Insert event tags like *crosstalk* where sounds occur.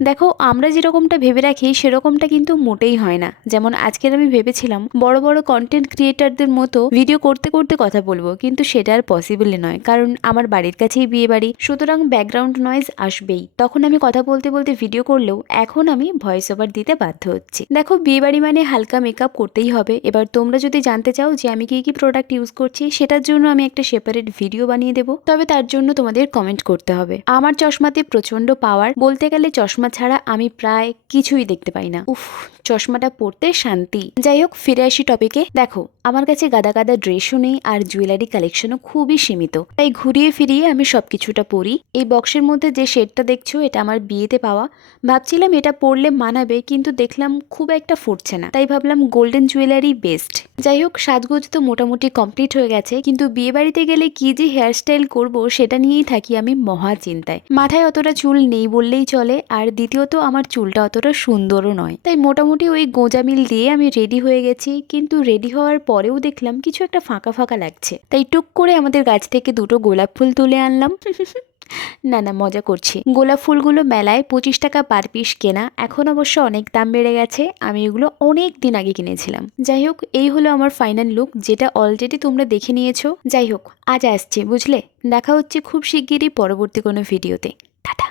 দেখো, আমরা যেরকমটা ভেবে রাখি, সেরকমটা কিন্তু মোটেই হয় না। যেমন আজকের আমি ভেবেছিলাম, বড় বড় কন্টেন্ট ক্রিয়েটারদের মতো ভিডিও করতে করতে কথা বলব, কিন্তু সেটা আর পসিবলই নয়। কারণ আমার বাড়ির কাছেই বিয়ে বাড়ি, সুতরাং ব্যাকগ্রাউন্ড নয়েজ আসবেই। তখন আমি কথা বলতে বলতে ভিডিও করলেও, এখন আমি ভয়েস ওভার দিতে বাধ্য হচ্ছি। দেখো, বিয়ে বাড়ি মানে হালকা মেকআপ করতেই হবে। এবার তোমরা যদি জানতে চাও যে আমি কি কি প্রোডাক্ট ইউজ করছি, সেটার জন্য আমি একটা সেপারেট ভিডিও বানিয়ে দেবো। তবে তার জন্য তোমাদের কমেন্ট করতে হবে। আমার চশমাতে প্রচণ্ড পাওয়ার বলতে গেলে চশমা ছাড়া আমি প্রায় কিছুই দেখতে পাই না। উফ, চশমাটা পরতে শান্তি। যাই হোক, ফিরে আসি টপিকে দেখো, আমার কাছে গাদা গাদা ড্রেসও নেই আর জুয়েলারি কালেকশনও খুবই সীমিত। তাই ঘুরিয়ে ফিরিয়ে আমি সবকিছুটা পরি। এই বক্সের মধ্যে যে শেডটা দেখছ, এটা আমার বিয়েতে পাওয়া। ভাবছিলাম এটা পরলে মানাবে, কিন্তু দেখলাম খুব একটা ফুটছে না। তাই ভাবলাম গোল্ডেন জুয়েলারি বেস্ট যাই হোক, সাজগোজ তো মোটামুটি কমপ্লিট হয়ে গেছে, কিন্তু বিয়ে বাড়িতে গেলে কি যে হেয়ারস্টাইল করব, সেটা নিয়েই থাকি আমি মহা চিন্তায়। মাথায় অতটা চুল নেই বললেই চলে, আর দ্বিতীয়ত আমার চুলটা অতটা সুন্দরও নয়। তাই মোটামুটি ওই গোঁজা মিল দিয়ে আমি রেডি হয়ে গেছি, কিন্তু রেডি হওয়ার পরেও দেখলাম কিছু একটা ফাঁকা ফাঁকা লাগছে। তাই টুক করে আমাদের গাছ থেকে দুটো গোলাপ ফুল তুলে আনলাম। *laughs* না না, মজা করছি। গোলাপ ফুলগুলো মেলায় পঁচিশ টাকা পার পিস কেনা, এখন অবশ্য অনেক দাম বেড়ে গেছে। আমি এগুলো অনেক দিন আগে কিনেছিলাম। যাই হোক, এই হলো আমার ফাইনাল লুক যেটা অলরেডি তোমরা দেখে নিয়েছো। যাই হোক, আজ আসছি, বুঝলে? দেখা হচ্ছে খুব শিগগিরই পরবর্তী কোনো ভিডিওতে টাটা!